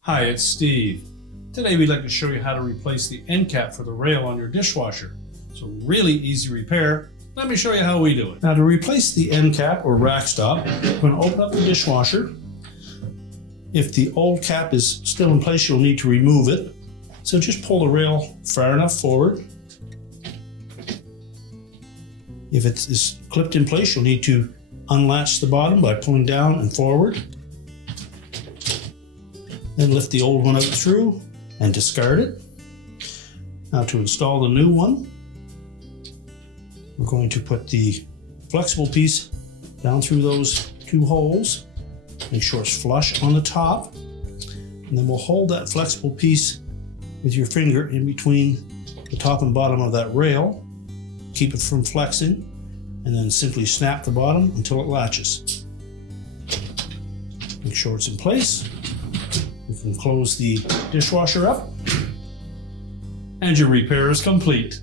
Hi, it's Steve. Today we'd like to show you how to replace the end cap for the rail on your dishwasher. It's a really easy repair. Let me show you how we do it. Now, to replace the end cap or rack stop, we're going to open up the dishwasher. If the old cap is still in place, you'll need to remove it. So just pull the rail far enough forward. If it is clipped in place, you'll need to unlatch the bottom by pulling down and forward. Then lift the old one out through and discard it. Now to install the new one, we're going to put the flexible piece down through those two holes. Make sure it's flush on the top. And then we'll hold that flexible piece with your finger in between the top and bottom of that rail. Keep it from flexing, and then simply snap the bottom until it latches. Make sure it's in place. You can close the dishwasher up, and your repair is complete.